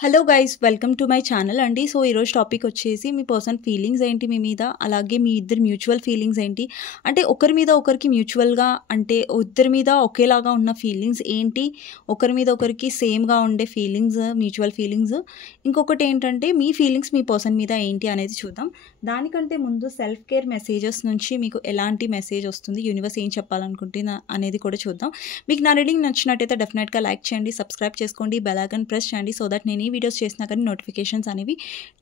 Hello guys welcome to my channel అండి. So ఈరోజు topic వచ్చేసి మీ పర్సన్ ఫీలింగ్స్ ఏంటి మీ మీద, అలాగే మీ ఇద్దరు మ్యూచువల్ ఫీలింగ్స్ ఏంటి, అంటే ఒకరి మీద ఒకరికి మ్యూచువల్గా అంటే ఇద్దరి మీద ఒకేలాగా ఉన్న ఫీలింగ్స్ ఏంటి, ఒకరి మీద ఒకరికి సేమ్గా ఉండే ఫీలింగ్స్ మ్యూచువల్ ఫీలింగ్స్, ఇంకొకటి ఏంటంటే మీ ఫీలింగ్స్ మీ పర్సన్ మీద ఏంటి అనేది చూద్దాం. దానికంటే ముందు సెల్ఫ్ కేర్ మెసేజెస్ నుంచి మీకు ఎలాంటి మెసేజ్ వస్తుంది, యూనివర్స్ ఏం చెప్పాలనుకుంటుంది అనేది కూడా చూద్దాం. మీకు నా రీడింగ్ నచ్చినట్టయితే డెఫినెట్గా లైక్ చేయండి, సబ్స్క్రైబ్ చేసుకోండి, బెల్ ఐకాన్ ప్రెస్ చేయండి, సో దట్ నేను ఈ వీడియోస్ చేసినా కానీ నోటిఫికేషన్స్ అనేవి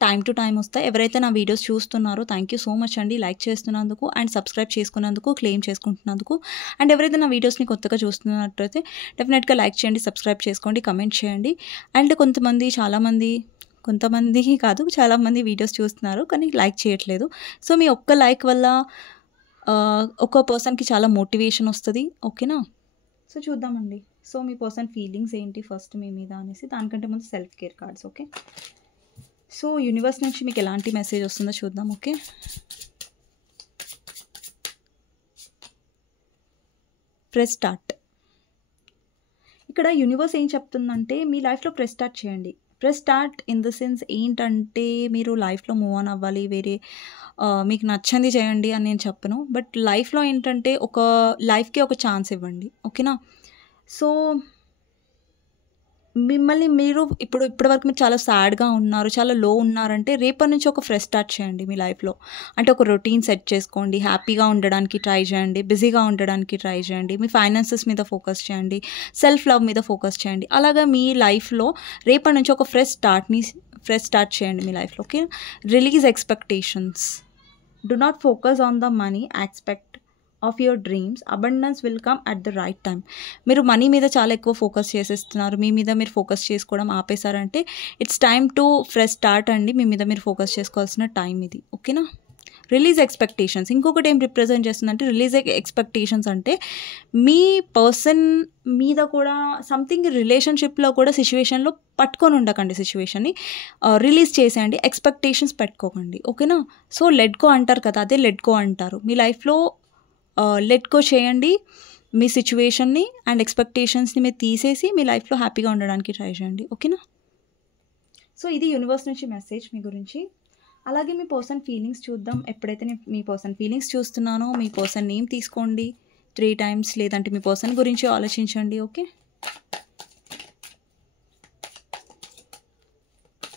టైం టు టైం వస్తాయి. ఎవరైతే నా వీడియోస్ చూస్తున్నారో థ్యాంక్ యూ సో మచ్ అండి, లైక్ చేస్తున్నందుకు అండ్ సబ్స్క్రైబ్ చేసుకున్నందుకు, క్లెయిమ్ చేసుకుంటున్నందుకు. అండ్ ఎవరైతే నా వీడియోస్ని కొత్తగా చూస్తున్నట్టయితే డెఫినెట్గా లైక్ చేయండి, సబ్స్క్రైబ్ చేసుకోండి, కమెంట్ చేయండి. అండ్ కొంతమంది కాదు చాలామంది వీడియోస్ చూస్తున్నారు కానీ లైక్ చేయట్లేదు. సో మీ ఒక్క లైక్ వల్ల ఒక పర్సన్కి చాలా మోటివేషన్ వస్తుంది, ఓకేనా? సో చూద్దామండి. సో మీ పర్సన్ ఫీలింగ్స్ ఏంటి ఫస్ట్ మీ మీద అనేసి, దానికంటే ముందు self care cards. Okay, so universe నుంచి మీకు ఎలాంటి మెసేజ్ వస్తుందో చూద్దాం. Okay, press start. ఇక్కడ యూనివర్స్ ఏం చెప్తుందంటే మీ లైఫ్లో ప్రెస్ స్టార్ట్ చేయండి. Press start in the sense ఏంటంటే మీరు లైఫ్లో మూవ్ ఆన్ అవ్వాలి, వేరే మీకు నచ్చింది చేయండి అని నేను చెప్పను. బట్ లైఫ్లో ఏంటంటే లైఫ్కి ఒక ఛాన్స్ ఇవ్వండి, ఓకేనా? సో మిమ్మల్ని మీరు ఇప్పటివరకు మీరు చాలా సాడ్గా ఉన్నారు, చాలా లో ఉన్నారంటే రేపటి నుంచి ఒక ఫ్రెష్ స్టార్ట్ చేయండి మీ లైఫ్లో. అంటే ఒక రొటీన్ సెట్ చేసుకోండి, హ్యాపీగా ఉండడానికి ట్రై చేయండి, బిజీగా ఉండడానికి ట్రై చేయండి, మీ ఫైనాన్సెస్ మీద ఫోకస్ చేయండి, సెల్ఫ్ లవ్ మీద ఫోకస్ చేయండి. అలాగా మీ లైఫ్లో రేపటి నుంచి ఒక ఫ్రెష్ స్టార్ట్ చేయండి మీ లైఫ్లో. Okay, release expectations, do not focus on the money aspect of your dreams, abundance will come at the right time. మీరు మనీ మీద చాలా ఎక్కువ ఫోకస్ చేసేస్తున్నారు, మీ మీద మీరు ఫోకస్ చేసుకోవడం ఆపేశారంటే it's time to fresh start అండి. మీ మీద మీరు ఫోకస్ చేసుకోవాల్సిన టైం ఇది, ఓకేనా? రిలీజ్ ఎక్స్పెక్టేషన్స్, ఇంకొకటి ఏం రిప్రజెంట్ చేస్తుందంటే రిలీజ్ ఎక్స్పెక్టేషన్స్ అంటే మీ పర్సన్ మీద కూడా సంథింగ్ రిలేషన్షిప్లో కూడా సిచ్యువేషన్లో పట్టుకొని ఉండకండి, సిచ్యువేషన్ని రిలీజ్ చేసేయండి, ఎక్స్పెక్టేషన్స్ పెట్టుకోకండి, ఓకేనా? సో లెట్ గో అంటారు కదా, అదే లెట్ గో అంటారు. మీ లైఫ్లో లెట్ గో చేయండి మీ సిచ్యువేషన్ని అండ్ ఎక్స్పెక్టేషన్స్ని మీరు తీసేసి మీ లైఫ్లో హ్యాపీగా ఉండడానికి ట్రై చేయండి, ఓకేనా? సో ఇది యూనివర్స్ నుంచి మెసేజ్ మీ గురించి. అలాగే మీ పర్సన్ ఫీలింగ్స్ చూద్దాం. ఎప్పుడైతే నేను మీ పర్సన్ ఫీలింగ్స్ చూస్తున్నానో మీ పర్సన్ నేమ్ తీసుకోండి 3 times, లేదంటే మీ పర్సన్ గురించి ఆలోచించండి. ఓకే,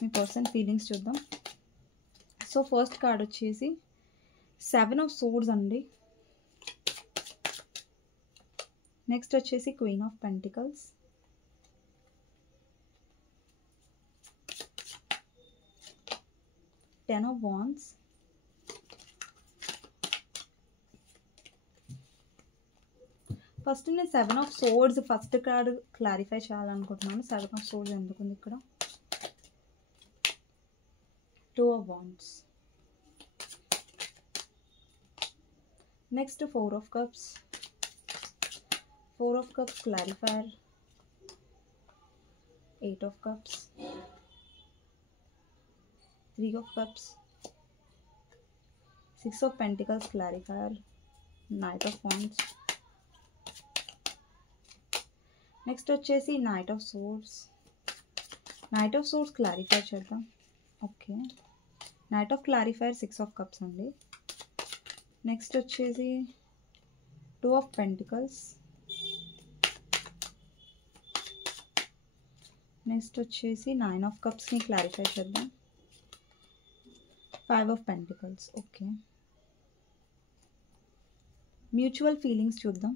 మీ పర్సన్ ఫీలింగ్స్ చూద్దాం. సో ఫస్ట్ కార్డ్ వచ్చేసి 7 of Swords అండి. నెక్స్ట్ వచ్చేసి Queen of Pentacles, Ten of Wands, first నేను 7 of Swords first card clarify చేయాలనుకుంటున్నాను. 7 of Swords ఎందుకుంది ఇక్కడ? 2 of Wands, next 4 of Cups, 4 of Cups clarifier, 8 of Cups, 3 of Cups, 6 of Pentacles clarifier, Knight of Wands, next వచ్చేసి Knight of Swords. Knight of Swords clarify చేద్దాం. Okay, Knight of clarifier 6 of Cups అండి. Next వచ్చేసి 2 of Pentacles, next వచ్చేసి 9 of Cupsని clarify చేద్దాం. 5 of Pentacles. Okay, mutual feelings చూద్దాం.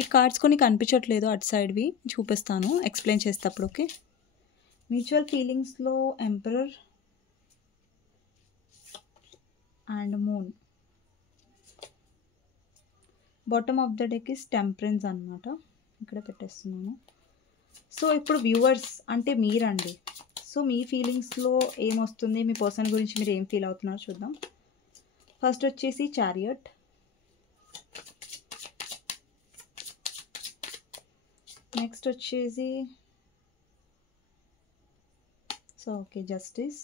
ఈ cards కొన్ని కనిపించట్లేదు, అటు సైడ్వి చూపిస్తాను ఎక్స్ప్లెయిన్ చేసేటప్పుడు. ఓకే, మ్యూచువల్ ఫీలింగ్స్లో emperor and moon. Bottom of the deck is temperance అనమాట, ఇక్కడ పెట్టేస్తున్నాను. సో ఇప్పుడు వ్యూవర్స్ అంటే మీరండి. సో మీ ఫీలింగ్స్లో ఏమొస్తుంది, మీ పర్సన్ గురించి మీరు ఏం ఫీల్ అవుతున్నారో చూద్దాం. ఫస్ట్ వచ్చేసి చారియట్, నెక్స్ట్ వచ్చేసి జస్టిస్,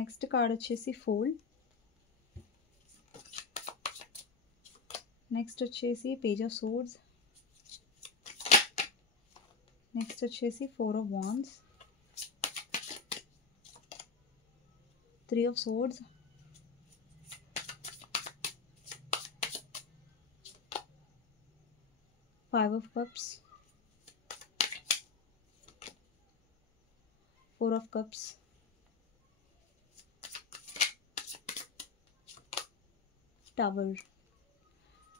నెక్స్ట్ కార్డ్ వచ్చేసి ఫూల్, నెక్స్ట్ వచ్చేసి పేజ్ ఆఫ్ సోర్డ్స్, నెక్స్ట్ వచ్చేసి 4 of Wands, 3 of Swords, 5 of Cups, 4 of Cups, Tower.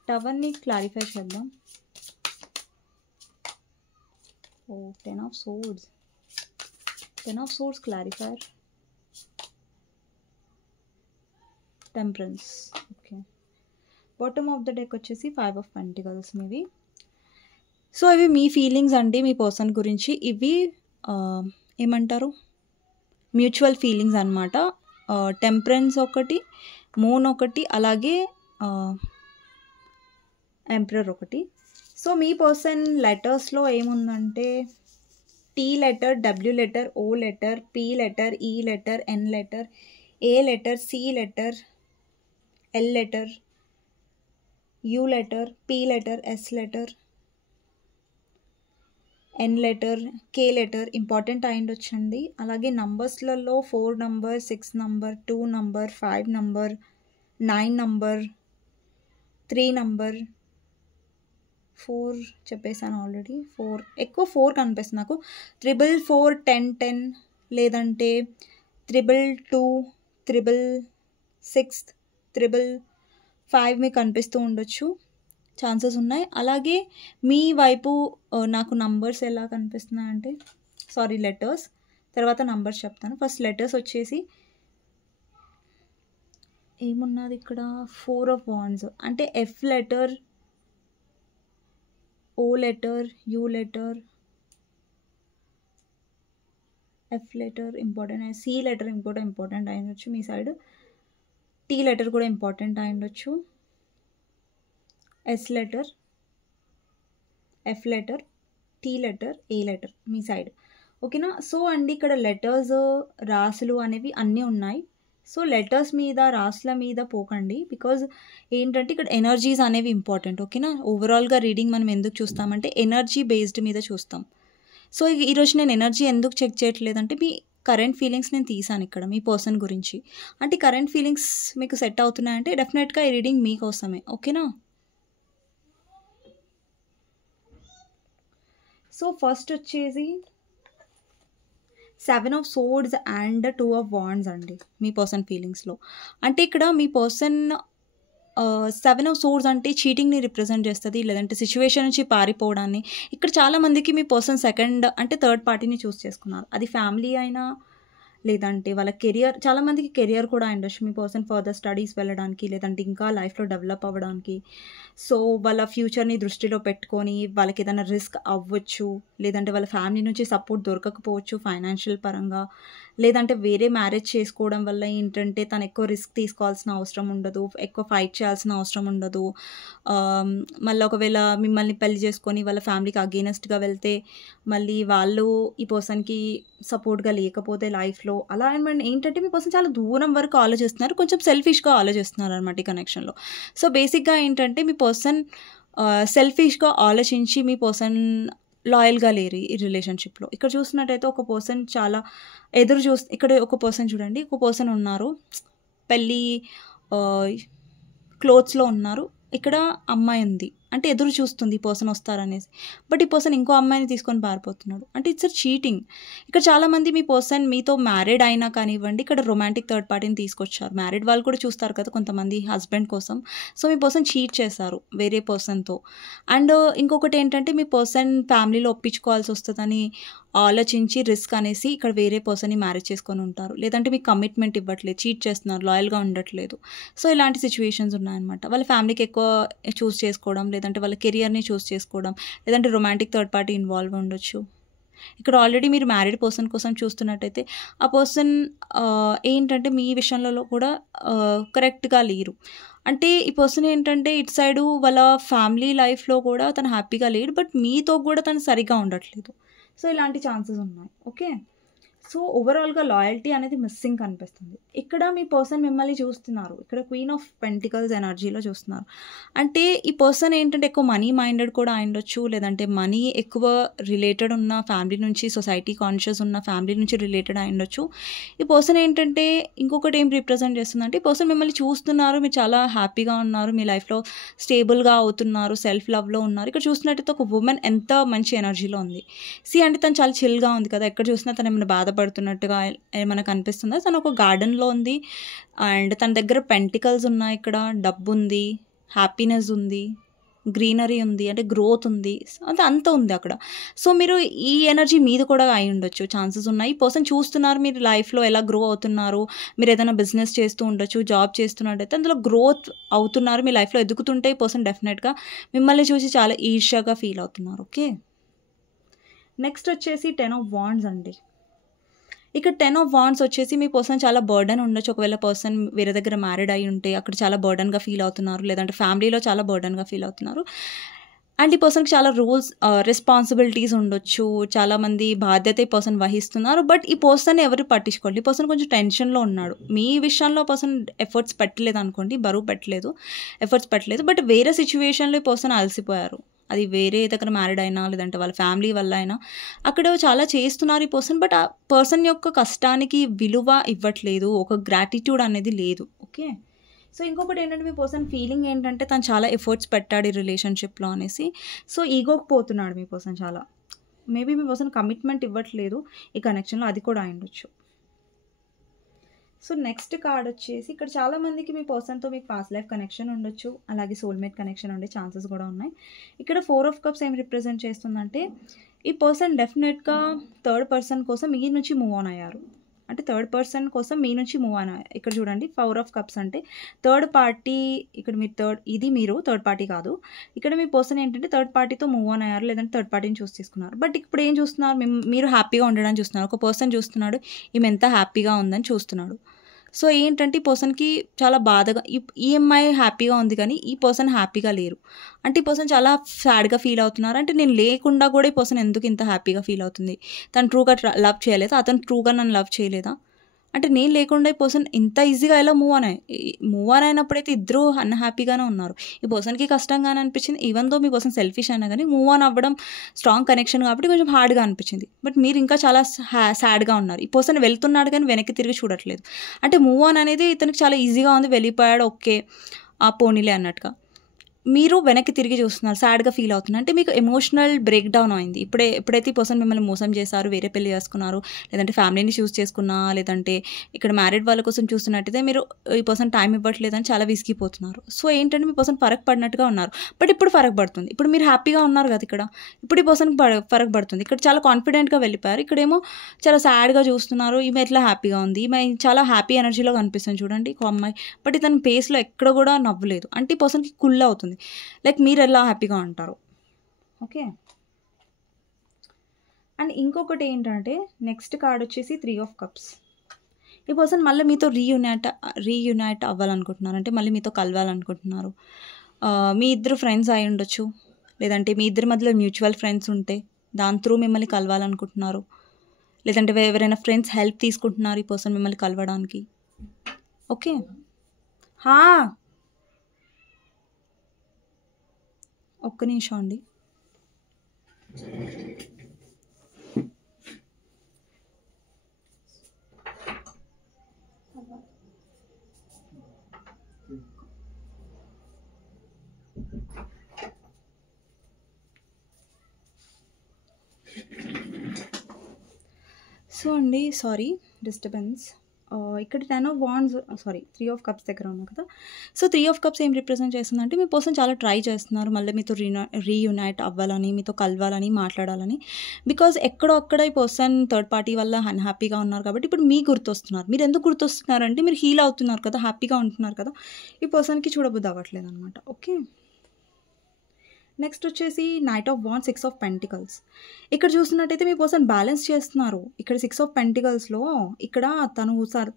టవర్ని clarify చేద్దాం. 10 of Swords, 10 of Swords clarifier, Temperance. Okay, bottom of the deck వచ్చేసి 5 of Pentacles మీవి. So ఇవి మీ feelings అండి మీ person గురించి. ఇవి ఏమంటారు, మ్యూచువల్ ఫీలింగ్స్ అనమాట. టెంపరెన్స్ ఒకటి, మూన్ ఒకటి, అలాగే ఎంపరర్ ఒకటి. సో మీ పర్సన్ లెటర్స్లో ఏముందంటే T letter, W letter, O letter, P letter, E letter, N letter, A letter, C letter, L letter, U letter, P letter, S letter, N letter, K letter important అయింది వచ్చండి. అలాగే నంబర్స్లలో 4 number, 6 number, 2 number, 5 number, 9 number, 3 number, 4 చెప్పేసాను already. 4 ఎక్కువ 4 కనిపిస్తుంది నాకు. 444, 1010 లేదంటే 222, 666, 555 మీకు కనిపిస్తూ ఉండొచ్చు, ఛాన్సెస్ ఉన్నాయి. అలాగే మీ వైపు నాకు నంబర్స్ ఎలా కనిపిస్తున్నాయంటే, సారీ లెటర్స్, తర్వాత నంబర్స్ చెప్తాను. ఫస్ట్ లెటర్స్ వచ్చేసి ఏమున్నది ఇక్కడ, 4 of Wands అంటే F letter, O letter, U letter, F letter important, C letter కూడా ఇంపార్టెంట్ అయ్యుండొచ్చు మీ సైడ్, టీ లెటర్ కూడా ఇంపార్టెంట్ అయ్యుండొచ్చు, S letter, F letter, T letter, A letter మీ సైడ్. ఓకేనా. సో అండి ఇక్కడ లెటర్స్, రాసులు అనేవి అన్నీ ఉన్నాయి. సో లెటర్స్ మీద, రాసుల మీద పోకండి. బికాజ్ ఏంటంటే ఇక్కడ ఎనర్జీస్ అనేవి ఇంపార్టెంట్. ఓకేనా. ఓవరాల్గా రీడింగ్ మనం ఎందుకు చూస్తామంటే ఎనర్జీ బేస్డ్ మీద చూస్తాం. సో ఈరోజు నేను ఎనర్జీ ఎందుకు చెక్ చేయట్లేదంటే మీ కరెంట్ ఫీలింగ్స్ నేను తీసాను ఇక్కడ మీ పర్సన్ గురించి. అంటే కరెంట్ ఫీలింగ్స్ మీకు సెట్ అవుతున్నాయంటే డెఫినెట్గా ఈ రీడింగ్ మీకోసమే. ఓకేనా. సో ఫస్ట్ వచ్చేసి 7 of Swords and 2 of Wands అండి మీ పర్సన్ ఫీలింగ్స్లో. అంటే ఇక్కడ మీ పర్సన్ 7 of Swords అంటే చీటింగ్ని రిప్రజెంట్ చేస్తుంది, లేదంటే సిచ్యువేషన్ నుంచి పారిపోవడాన్ని. ఇక్కడ చాలామందికి మీ పర్సన్ సెకండ్ అంటే థర్డ్ పార్టీని చూస్ చేసుకున్నారు. అది ఫ్యామిలీ అయినా లేదంటే వాళ్ళ కెరియర్, చాలామందికి కెరియర్ కూడా ఉండొచ్చు మీ పర్సన్ ఫర్దర్ స్టడీస్ వెళ్ళడానికి, లేదంటే ఇంకా లైఫ్లో డెవలప్ అవ్వడానికి. సో వాళ్ళ ఫ్యూచర్ని దృష్టిలో పెట్టుకొని వాళ్ళకి ఏదైనా రిస్క్ అవ్వచ్చు, లేదంటే వాళ్ళ ఫ్యామిలీ నుంచి సపోర్ట్ దొరకకపోవచ్చు ఫైనాన్షియల్ పరంగా, లేదంటే వేరే మ్యారేజ్ చేసుకోవడం వల్ల ఏంటంటే తను ఎక్కువ రిస్క్ తీసుకోవాల్సిన అవసరం ఉండదు, ఎక్కువ ఫైట్ చేయాల్సిన అవసరం ఉండదు. మళ్ళీ ఒకవేళ మిమ్మల్ని పెళ్లి చేసుకొని వాళ్ళ ఫ్యామిలీకి అగేనెస్ట్గా వెళ్తే మళ్ళీ వాళ్ళు ఈ పర్సన్కి సపోర్ట్గా లేకపోతే లైఫ్లో అలా ఏంటంటే మీ పర్సన్ చాలా దూరం వరకు ఆలోచిస్తున్నారు, కొంచెం సెల్ఫిష్గా ఆలోచిస్తున్నారు అనమాట ఈ కనెక్షన్లో. సో బేసిక్గా ఏంటంటే మీ పర్సన్ సెల్ఫిష్గా ఆలోచించి మీ పర్సన్ లాయల్గా లేరు ఈ రిలేషన్షిప్లో. ఇక్కడ చూసినట్టయితే ఒక పర్సన్ చాలా ఇక్కడ ఒక పర్సన్ చూడండి, ఒక పర్సన్ ఉన్నారు పెళ్ళి క్లోత్స్లో ఉన్నారు. ఇక్కడ అమ్మాయి ఉంది అంటే ఎదురు చూస్తుంది ఈ పర్సన్ వస్తారనేసి, బట్ ఈ పర్సన్ ఇంకో అమ్మాయిని తీసుకొని పారిపోతున్నాడు. అంటే ఇట్స్ చీటింగ్. ఇక్కడ చాలామంది మీ పర్సన్ మీతో మ్యారీడ్ అయినా కానివ్వండి, ఇక్కడ రొమాంటిక్ థర్డ్ పార్టీని తీసుకొచ్చారు. మ్యారీడ్ వాళ్ళు కూడా చూస్తారు కదా కొంతమంది హస్బెండ్ కోసం. సో మీ పర్సన్ చీట్ చేశారు వేరే పర్సన్తో. అండ్ ఇంకొకటి ఏంటంటే మీ పర్సన్ ఫ్యామిలీలో ఒప్పించుకోవాల్సి వస్తుందని ఆలోచించి రిస్క్ అనేసి ఇక్కడ వేరే పర్సన్ని మ్యారేజ్ చేసుకొని ఉంటారు, లేదంటే మీకు కమిట్మెంట్ ఇవ్వట్లేదు, చీట్ చేస్తున్నారు, లాయల్గా ఉండట్లేదు. సో ఇలాంటి సిచ్యువేషన్స్ ఉన్నాయన్నమాట. వాళ్ళ ఫ్యామిలీకి ఎక్కువ చూస్ చేసుకోవడం, లేదంటే వాళ్ళ కెరియర్ని చూస్ చేసుకోవడం, లేదంటే రొమాంటిక్ థర్డ్ పార్టీ ఇన్వాల్వ్ ఉండొచ్చు. ఇక్కడ ఆల్రెడీ మీరు మ్యారీడ్ పర్సన్ కోసం చూస్తున్నట్టయితే ఆ పర్సన్ ఏంటంటే మీ విషయంలో కూడా కరెక్ట్గా లేరు. అంటే ఈ పర్సన్ ఏంటంటే ఇటు సైడు వాళ్ళ ఫ్యామిలీ లైఫ్లో కూడా తను హ్యాపీగా లేడు, బట్ మీతో కూడా తను సరిగ్గా ఉండట్లేదు. సో ఇలాంటి ఛాన్సెస్ ఉన్నాయి. ఓకే. సో ఓవరాల్గా లాయల్టీ అనేది మిస్సింగ్ కనిపిస్తుంది. ఇక్కడ మీ పర్సన్ మిమ్మల్ని చూస్తున్నారు. ఇక్కడ క్వీన్ ఆఫ్ పెంటికల్స్ ఎనర్జీలో చూస్తున్నారు. అంటే ఈ పర్సన్ ఏంటంటే ఎక్కువ మనీ మైండెడ్ కూడా అయ్యుండొచ్చు, లేదంటే మనీ ఎక్కువ రిలేటెడ్ ఉన్న ఫ్యామిలీ నుంచి, సొసైటీ కాన్షియస్ ఉన్న ఫ్యామిలీ నుంచి రిలేటెడ్ అయ్యుండొచ్చు. ఈ పర్సన్ ఏంటంటే ఇంకొకటి ఏం రిప్రజెంట్ చేస్తుందంటే ఈ పర్సన్ మిమ్మల్ని చూస్తున్నారు, మీరు చాలా హ్యాపీగా ఉన్నారు, మీ లైఫ్లో స్టేబుల్గా అవుతున్నారు, సెల్ఫ్ లవ్లో ఉన్నారు. ఇక్కడ చూసినట్టయితే ఒక ఉమెన్ ఎంత మంచి ఎనర్జీలో ఉంది. అంటే తను చాలా చిల్గా ఉంది కదా, ఎక్కడ చూసినా తను ఏమైనా బాధపడుతున్నట్టుగా ఏమైనా కనిపిస్తుందా? తను ఒక గార్డెన్లో ఉంది అండ్ తన దగ్గర పెంటికల్స్ ఉన్నాయి, ఇక్కడ డబ్బు ఉంది, హ్యాపీనెస్ ఉంది, గ్రీనరీ ఉంది, అంటే గ్రోత్ ఉంది, అంతా ఉంది అక్కడ. సో మీరు ఈ ఎనర్జీ మీద కూడా అయి ఉండొచ్చు, ఛాన్సెస్ ఉన్నాయి. ఈ పర్సన్ చూస్తున్నారు మీరు లైఫ్లో ఎలా గ్రో అవుతున్నారు, మీరు ఏదైనా బిజినెస్ చేస్తూ ఉండొచ్చు, జాబ్ చేస్తున్నట్టయితే అందులో గ్రోత్ అవుతున్నారు, మీ లైఫ్లో ఎదుగుతుంటే ఈ పర్సన్ డెఫినెట్గా మిమ్మల్ని చూసి చాలా ఈర్ష్యగా ఫీల్ అవుతున్నారు. ఓకే, నెక్స్ట్ వచ్చేసి 10 of Wands అండి. ఇక్కడ 10 of Wands వచ్చేసి మీ పర్సన్ చాలా బర్డన్ ఉండొచ్చు. ఒకవేళ పర్సన్ వేరే దగ్గర మ్యారీడ్ అయి ఉంటే అక్కడ చాలా బర్డన్గా ఫీల్ అవుతున్నారు, లేదంటే ఫ్యామిలీలో చాలా బర్డన్గా ఫీల్ అవుతున్నారు. అండ్ ఈ పర్సన్కి చాలా రూల్స్ రెస్పాన్సిబిలిటీస్ ఉండొచ్చు, చాలామంది బాధ్యత ఈ పర్సన్ వహిస్తున్నారు. బట్ ఈ పర్సన్ ఎవరు పట్టించుకోండి, ఈ పర్సన్ కొంచెం టెన్షన్లో ఉన్నాడు. మీ విషయంలో పర్సన్ ఎఫర్ట్స్ పెట్టలేదు అనుకోండి, బరువు పెట్టలేదు, ఎఫర్ట్స్ పెట్టలేదు. బట్ వేరే సిచ్యువేషన్లో ఈ పర్సన్ అలసిపోయారు. అది వేరే దగ్గర మ్యారీడ్ అయినా, లేదంటే వాళ్ళ ఫ్యామిలీ వల్ల అయినా అక్కడ చాలా చేస్తున్నారు ఈ పర్సన్. బట్ ఆ పర్సన్ యొక్క కష్టానికి విలువ ఇవ్వట్లేదు, ఒక గ్రాటిట్యూడ్ అనేది లేదు. ఓకే, సో ఇంకొకటి ఏంటంటే మీ పర్సన్ ఫీలింగ్ ఏంటంటే తను చాలా ఎఫర్ట్స్ పెట్టాడు ఈ రిలేషన్షిప్లో అనేసి. సో ఈగోకి పోతున్నాడు మీ పర్సన్ చాలా. మేబీ మీ పర్సన్ కమిట్మెంట్ ఇవ్వట్లేదు ఈ కనెక్షన్లో, అది కూడా అయ్యుండొచ్చు. సో నెక్స్ట్ కార్డ్ వచ్చేసి ఇక్కడ చాలామందికి మీ పర్సన్తో మీకు పాస్ట్ లైఫ్ కనెక్షన్ ఉండొచ్చు, అలాగే సోల్మేట్ కనెక్షన్ ఉండే ఛాన్సెస్ కూడా ఉన్నాయి. ఇక్కడ 4 of Cups ఏం రిప్రజెంట్ చేస్తుందంటే ఈ పర్సన్ డెఫినెట్గా థర్డ్ పర్సన్ కోసం మీ నుంచి మూవ్ ఆన్ అయ్యారు. అంటే థర్డ్ పర్సన్ కోసం మీ నుంచి మూవ్ ఆన్ అయ్యారు. ఇక్కడ చూడండి 4 of Cups అంటే థర్డ్ పార్టీ. ఇక్కడ మీరు థర్డ్ పార్టీ కాదు. ఇక్కడ మీ పర్సన్ ఏంటంటే థర్డ్ పార్టీతో మూవ్ ఆన్ అయ్యారు, లేదంటే థర్డ్ పార్టీని చూస్ చేసుకున్నారు. బట్ ఇప్పుడు ఏం చూస్తున్నారు, మీరు హ్యాపీగా ఉండడానికి చూస్తున్నారు. ఒక పర్సన్ చూస్తున్నాడు ఈమె ఎంత హ్యాపీగా ఉందని చూస్తున్నాడు. సో ఏంటంటే ఈ పర్సన్కి చాలా బాధగా, ఈ అమ్మాయి హ్యాపీగా ఉంది కానీ ఈ పర్సన్ హ్యాపీగా లేరు. అంటే ఈ పర్సన్ చాలా సాడ్గా ఫీల్ అవుతున్నారు. అంటే నేను లేకుండా కూడా ఈ పర్సన్ ఎందుకు ఇంత హ్యాపీగా ఫీల్ అవుతుంది, తను ట్రూగా లవ్ చేయలేదా, అతను ట్రూగా నన్ను లవ్ చేయలేదా, అంటే నేను లేకుండా ఈ పర్సన్ ఇంత ఈజీగా ఎలా మూవ్ ఆన్ అయినప్పుడైతే ఇద్దరు అన్హ్యాపీగానే ఉన్నారు. ఈ పర్సన్కి కష్టంగానే అనిపించింది. ఈవెన్ దో మీ పర్సన్ సెల్ఫిష్ అయినా కానీ మూవ్ ఆన్ అవ్వడం స్ట్రాంగ్ కనెక్షన్ కాబట్టి కొంచెం హార్డ్గా అనిపించింది. బట్ మీరు ఇంకా చాలా సాడ్గా ఉన్నారు. ఈ పర్సన్ వెళ్తున్నాడు కానీ వెనక్కి తిరిగి చూడట్లేదు. అంటే మూవ్ ఆన్ అనేది ఇతనికి చాలా ఈజీగా ఉంది, వెళ్ళిపోయాడు, ఓకే ఆ పోనీలే అన్నట్టుగా. మీరు వెనక్కి తిరిగి చూస్తున్నారు, సాడ్గా ఫీల్ అవుతున్నారు. అంటే మీకు ఎమోషనల్ బ్రేక్ డౌన్ అయింది. ఎప్పుడైతే ఈ పర్సన్ మిమ్మల్ని మోసం చేశారు, వేరే పెళ్లి చేసుకున్నారు, లేదంటే ఫ్యామిలీని చూస్ చేసుకున్నా, లేదంటే ఇక్కడ మ్యారీడ్ వాళ్ళ కోసం చూస్తున్నట్టయితే మీరు ఈ పర్సన్ టైం ఇవ్వట్లేదని చాలా విసిగిపోతున్నారు. సో ఏంటంటే మీ పర్సన్ ఫరక్ పడినట్టుగా ఉన్నారు. బట్ ఇప్పుడు ఫరక్ పడుతుంది. ఇప్పుడు మీరు హ్యాపీగా ఉన్నారు కదా ఇక్కడ, ఇప్పుడు ఈ పర్సన్కి ఫరక్ పడుతుంది. ఇక్కడ చాలా కాన్ఫిడెంట్గా వెళ్ళిపోయారు, ఇక్కడేమో చాలా సాడ్గా చూస్తున్నారు. ఈమె ఎట్లా హ్యాపీగా ఉంది, ఈమె చాలా హ్యాపీ ఎనర్జీలో కనిపిస్తుంది చూడండి ఒక అమ్మాయి. బట్ ఇతని ఫేస్లో ఎక్కడ కూడా నవ్వులేదు. అంటే ఈ పర్సన్కి కుల్ అవుతుంది, లైక్ మీరు ఎలా హ్యాపీగా ఉంటారు. ఓకే, అండ్ ఇంకొకటి ఏంటంటే నెక్స్ట్ కార్డ్ వచ్చేసి 3 of Cups. ఈ పర్సన్ మళ్ళీ మీతో రీయునైట్ అవ్వాలనుకుంటున్నారు, అంటే మళ్ళీ మీతో కలవాలనుకుంటున్నారు. మీ ఇద్దరు ఫ్రెండ్స్ అయి ఉండొచ్చు, లేదంటే మీ ఇద్దరి మధ్యలో మ్యూచువల్ ఫ్రెండ్స్ ఉంటే దాని త్రూ మిమ్మల్ని కలవాలనుకుంటున్నారు, లేదంటే ఎవరైనా ఫ్రెండ్స్ హెల్ప్ తీసుకుంటున్నారు ఈ పర్సన్ మిమ్మల్ని కలవడానికి. ఓకే, ఒక్క నిమిషం అండి. సో అండి, సారీ డిస్టర్బెన్స్. ఇక్కడ 10 of Wands 3 of Cups దగ్గర ఉన్నాం కదా. సో 3 of Cups ఏం రిప్రజెంట్ చేస్తుందంటే మీ పర్సన్ చాలా ట్రై చేస్తున్నారు మళ్ళీ మీతో రీయునైట్ అవ్వాలని, మీతో కలవాలని, మాట్లాడాలని. బికాజ్ ఎక్కడో అక్కడ ఈ పర్సన్ థర్డ్ పార్టీ వల్ల అన్హ్యాపీగా ఉన్నారు కాబట్టి ఇప్పుడు మీ గుర్తొస్తున్నారు. మీరు ఎందుకు గుర్తొస్తున్నారంటే మీరు హీల్ అవుతున్నారు కదా, హ్యాపీగా ఉంటున్నారు కదా, ఈ పర్సన్కి చూడబుద్ధి అవ్వట్లేదు అనమాట. ఓకే, నెక్స్ట్ వచ్చేసి knight of wands, 6 of pentacles. ఇక్కడ చూసినట్టయితే మీ పర్సన్ బ్యాలెన్స్ చేస్తున్నారు. ఇక్కడ 6 ఆఫ్ పెంటికల్స్లో ఇక్కడ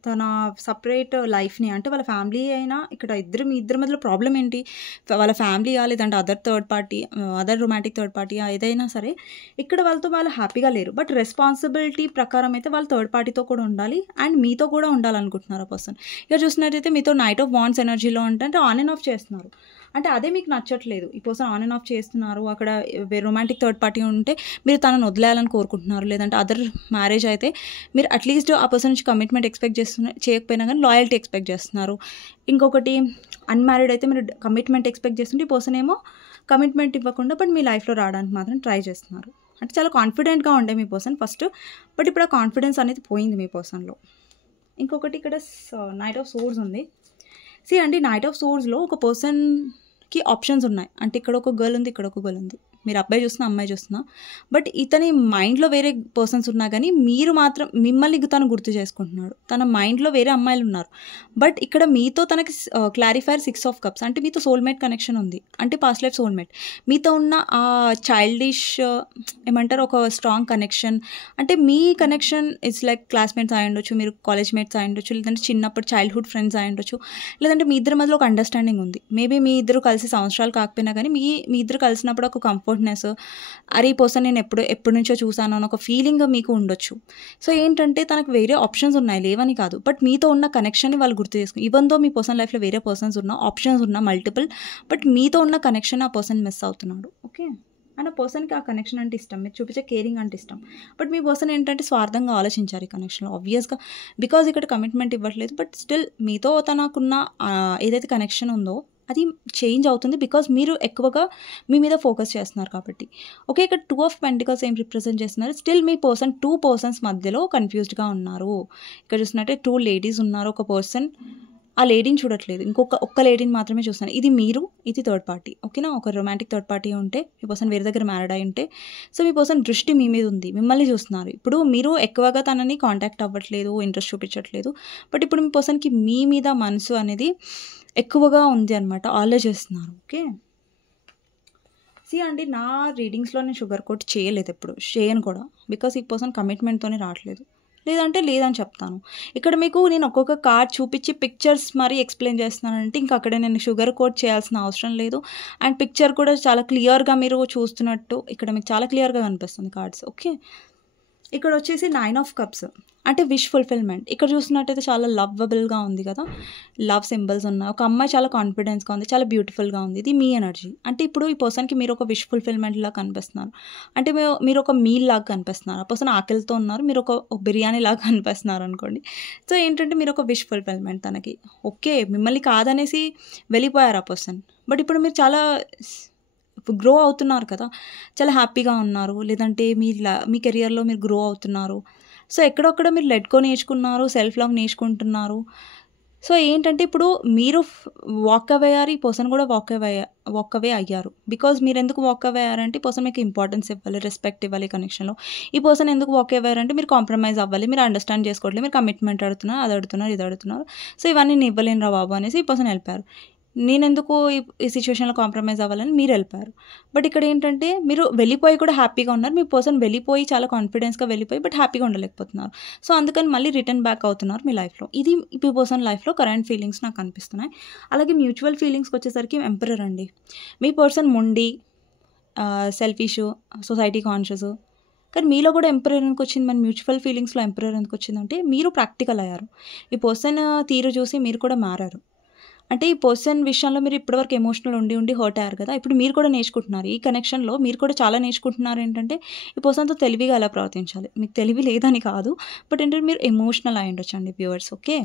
తన సపరేట్ లైఫ్ని, అంటే వాళ్ళ ఫ్యామిలీ అయినా, ఇక్కడ మీ ఇద్దరి మధ్యలో ప్రాబ్లం ఏంటి, వాళ్ళ ఫ్యామిలీయా లేదంటే అదర్ రొమాంటిక్ థర్డ్ పార్టీయా, ఏదైనా సరే ఇక్కడ వాళ్ళతో వాళ్ళు హ్యాపీగా లేరు. బట్ రెస్పాన్సిబిలిటీ ప్రకారం అయితే వాళ్ళు థర్డ్ పార్టీతో కూడా ఉండాలి అండ్ మీతో కూడా ఉండాలనుకుంటున్నారు ఆ పర్సన్. ఇక్కడ చూసినట్టయితే మీతో నైట్ ఆఫ్ వాండ్స్ ఎనర్జీలో అంటే ఆన్ అండ్ ఆఫ్ చేస్తున్నారు. అంటే అదే మీకు నచ్చట్లేదు. ఈ పర్సన్ ఆన్ అండ్ ఆఫ్ చేస్తున్నారు. అక్కడ రొమాంటిక్ థర్డ్ పార్టీ ఉంటే మీరు తనను వదిలేయాలని కోరుకుంటున్నారు. లేదంటే అదర్ మ్యారేజ్ అయితే మీరు అట్లీస్ట్ ఆ పర్సన్ నుంచి కమిట్మెంట్ ఎక్స్పెక్ట్ చేయకపోయినా కానీ లాయల్టీ ఎక్స్పెక్ట్ చేస్తున్నారు. ఇంకొకటి అన్మ్యారీడ్ అయితే మీరు కమిట్మెంట్ ఎక్స్పెక్ట్ చేస్తుంటే ఈ పర్సన్ ఏమో కమిట్మెంట్ ఇవ్వకుండా బట్ మీ లైఫ్లో రావడానికి మాత్రం ట్రై చేస్తున్నారు. అంటే చాలా కాన్ఫిడెంట్గా ఉండే మీ పర్సన్ ఫస్ట్, బట్ ఇప్పుడు ఆ కాన్ఫిడెన్స్ అనేది పోయింది మీ పర్సన్లో. ఇంకొకటి ఇక్కడ నైట్ ఆఫ్ సోర్స్ ఉంది. అండి నైట్ ఆఫ్ సోర్స్లో ఒక పర్సన్కి ఆప్షన్స్ ఉన్నాయి. అంటే ఇక్కడ ఒక గర్ల్ ఉంది, ఇక్కడ ఒక గర్ల్ ఉంది, మీరు అబ్బాయి చూస్తున్నా అమ్మాయి చూస్తున్నా, బట్ ఇతని మైండ్లో వేరే పర్సన్స్ ఉన్నా కానీ మీరు మాత్రం మిమ్మల్ని తను గుర్తు చేసుకుంటున్నాడు. తన మైండ్లో వేరే అమ్మాయిలు ఉన్నారు, బట్ ఇక్కడ మీతో తనకి క్లారిఫైర్ 6 ఆఫ్ కప్స్, అంటే మీతో సోల్మేట్ కనెక్షన్ ఉంది. అంటే పాస్ట్ లైఫ్ సోల్మేట్ మీతో ఉన్న ఆ చైల్డిష్ ఏమంటారు ఒక స్ట్రాంగ్ కనెక్షన్. అంటే మీ కనెక్షన్ ఇట్స్ లైక్ క్లాస్మేట్స్ అయి ఉండొచ్చు, మీరు కాలేజ్ మేట్స్ అయి ఉండొచ్చు, లేదంటే చిన్నప్పుడు చైల్డ్హుడ్ ఫ్రెండ్స్ అయి ఉండొచ్చు, లేదంటే మీ ఇద్దరి మధ్యలో ఒక అండర్స్టాండింగ్ ఉంది. మేబీ మీ ఇద్దరు కలిసి సంవత్సరాలు కాకపోయినా కానీ మీ ఇద్దరు కలిసినప్పుడు ఒక కంఫర్ట్నెస్, అరే ఈ పర్సన్ నేను ఎప్పటి నుంచో చూసాను అని ఒక ఫీలింగ్ మీకు ఉండొచ్చు. సో ఏంటంటే తనకు వేరే ఆప్షన్స్ ఉన్నాయి, లేవని కాదు, బట్ మీతో ఉన్న కనెక్షన్ని వాళ్ళు గుర్తు చేసుకుని, ఈవెన్ దో మీ పర్సన్ లైఫ్లో వేరే పర్సన్స్ ఉన్నా, ఆప్షన్స్ ఉన్నా మల్టిపుల్, బట్ మీతో ఉన్న కనెక్షన్ ఆ పర్సన్ మిస్ అవుతున్నాడు. ఓకే, అండ్ ఆ పర్సన్కి ఆ కనెక్షన్ అంటే ఇష్టం, మీరు చూపించే కేరింగ్ అంటే ఇష్టం, బట్ మీ పర్సన్ ఏంటంటే స్వార్థంగా ఆలోచించారు ఈ కనెక్షన్లో ఆబ్వియస్గా, బికాజ్ ఇక్కడ కమిట్మెంట్ ఇవ్వట్లేదు. బట్ స్టిల్ మీతో తనకున్న ఏదైతే కనెక్షన్ ఉందో అది చేంజ్ అవుతుంది, బికాజ్ మీరు ఎక్కువగా మీ మీద ఫోకస్ చేస్తున్నారు కాబట్టి. ఓకే, ఇక్కడ 2 ఆఫ్ పెంటికల్స్ ఏం రిప్రజెంట్ చేస్తున్నారు, స్టిల్ మీ పర్సన్ 2 పర్సన్స్ మధ్యలో కన్ఫ్యూజ్డ్గా ఉన్నారు. ఇక్కడ చూసినట్టే 2 లేడీస్ ఉన్నారు, ఒక పర్సన్ ఆ లేడీని చూడట్లేదు, ఒక్క లేడీని మాత్రమే చూస్తాను. ఇది మీరు, ఇది థర్డ్ పార్టీ. ఓకేనా, ఒక రొమాంటిక్ థర్డ్ పార్టీ ఉంటే మీ పర్సన్ వేరే దగ్గర మ్యారీడ్ అయి ఉంటే, సో మీ పర్సన్ దృష్టి మీ మీద ఉంది, మిమ్మల్ని చూస్తున్నారు. ఇప్పుడు మీరు ఎక్కువగా తనని కాంటాక్ట్ అవ్వట్లేదు, ఇంట్రెస్ట్ చూపించట్లేదు, బట్ ఇప్పుడు మీ పర్సన్కి మీ మీద మనసు అనేది ఎక్కువగా ఉంది అనమాట, ఆలోచిస్తున్నారు. ఓకే, అండి నా రీడింగ్స్లో నేను షుగర్ కోట్ చేయలేదు, ఎప్పుడు చేయను కూడా, బికాస్ ఈ పర్సన్ కమిట్మెంట్తోనే రావట్లేదు, లేదంటే లేదని చెప్తాను. ఇక్కడ మీకు నేను ఒక్కొక్క కార్డ్ చూపించి పిక్చర్స్ మరీ ఎక్స్ప్లెయిన్ చేస్తున్నానంటే ఇంకా అక్కడ నేను షుగర్ కోట్ చేయాల్సిన అవసరం లేదు. అండ్ పిక్చర్ కూడా చాలా క్లియర్గా మీరు చూస్తున్నట్టు ఇక్కడ మీకు చాలా క్లియర్గా కనిపిస్తుంది కార్డ్స్. ఓకే, ఇక్కడ వచ్చేసి 9 ఆఫ్ కప్స్ అంటే విష్ ఫుల్ఫిల్మెంట్. ఇక్కడ చూసినట్టయితే చాలా లవ్వబుల్గా ఉంది కదా, లవ్ సింబల్స్ ఉన్నాయి. ఒక అమ్మాయి చాలా కాన్ఫిడెన్స్గా ఉంది, చాలా బ్యూటిఫుల్గా ఉంది, ఇది మీ ఎనర్జీ. అంటే ఇప్పుడు ఈ పర్సన్కి మీరు ఒక విష్ ఫుల్ఫిల్మెంట్ లాగా కనిపిస్తున్నారు, అంటే మీరు ఒక మీల్ లాగా కనిపిస్తున్నారు. ఆ పర్సన్ ఆకలితో ఉన్నారు, మీరు ఒక బిర్యానీ లాగా కనిపిస్తున్నారు అనుకోండి. సో ఏంటంటే మీరు ఒక విష్ ఫుల్ఫిల్మెంట్ తనకి. ఓకే, మిమ్మల్ని కాదనేసి వెళ్ళిపోయారు ఆ పర్సన్, బట్ ఇప్పుడు మీరు చాలా గ్రో అవుతున్నారు కదా, చాలా హ్యాపీగా ఉన్నారు, లేదంటే మీ కెరియర్లో మీరు గ్రో అవుతున్నారు. సో ఎక్కడొక్కడ మీరు లెట్కో నేర్చుకున్నారు, సెల్ఫ్ లవ్ నేర్చుకుంటున్నారు. సో ఏంటంటే ఇప్పుడు మీరు వాక్ అవే అయ్యారు, ఈ పర్సన్ కూడా వాక్ అవే అయ్యారు. బికాజ్ మీరు ఎందుకు వాక్ అవే అయ్యారంటే ఈ పర్సన్ మీకు ఇంపార్టెన్స్ ఇవ్వాలి, రెస్పెక్ట్ ఇవ్వాలి కనెక్షన్లో. ఈ పర్సన్ ఎందుకు వాక్ అవే అయ్యారంటే మీరు కాంప్రమైజ్ అవ్వాలి, మీరు అండర్స్టాండ్ చేసుకోవట్లేదు, మీరు కమిట్మెంట్ అడుగుతున్నారు, అది అడుగుతున్నారు, ఇది అడుగుతున్నారు. సో ఇవన్నీ నేను ఇవ్వలేను రా బాబు అనేసి ఈ పర్సన్ వెళ్ళిపోయారు. నేను ఎందుకు ఈ సిచ్యువేషన్లో కాంప్రమైజ్ అవ్వాలని మీరు వెళ్ళిపోయారు. బట్ ఇక్కడ ఏంటంటే మీరు వెళ్ళిపోయి కూడా హ్యాపీగా ఉన్నారు, మీ పర్సన్ వెళ్ళిపోయి చాలా కాన్ఫిడెన్స్గా వెళ్ళిపోయి బట్ హ్యాపీగా ఉండలేకపోతున్నారు. సో అందుకని మళ్ళీ రిటర్న్ బ్యాక్ అవుతున్నారు మీ లైఫ్లో. ఇది మీ పర్సన్ లైఫ్లో కరెంట్ ఫీలింగ్స్ నాకు అనిపిస్తున్నాయి. అలాగే మ్యూచువల్ ఫీలింగ్స్కి వచ్చేసరికి ఎంపరర్ అండి. మీ పర్సన్ మొండి, సెల్ఫిష్, సొసైటీ కాన్షియస్, కానీ మీలో కూడా ఎంపరర్ ఎందుకు వచ్చింది, మన మ్యూచువల్ ఫీలింగ్స్లో ఎంపరర్ ఎందుకు వచ్చిందంటే మీరు ప్రాక్టికల్ అయ్యారు. ఈ పర్సన్ తీరు చూసి మీరు కూడా మారారు. అంటే ఈ పర్సన్ విషయంలో మీరు ఇప్పటివరకు ఎమోషనల్ ఉండి హర్ట్ అయ్యారు కదా, ఇప్పుడు మీరు కూడా నేర్చుకుంటున్నారు. ఈ కనెక్షన్లో మీరు కూడా చాలా నేర్చుకుంటున్నారు. ఏంటంటే ఈ పర్సన్తో తెలివిగా ఎలా ప్రవర్తించాలి. మీకు తెలివి లేదని కాదు, బట్ ఏంటంటే మీరు ఎమోషనల్ అయి ఉండొచ్చు అండి వ్యూవర్స్. ఓకే,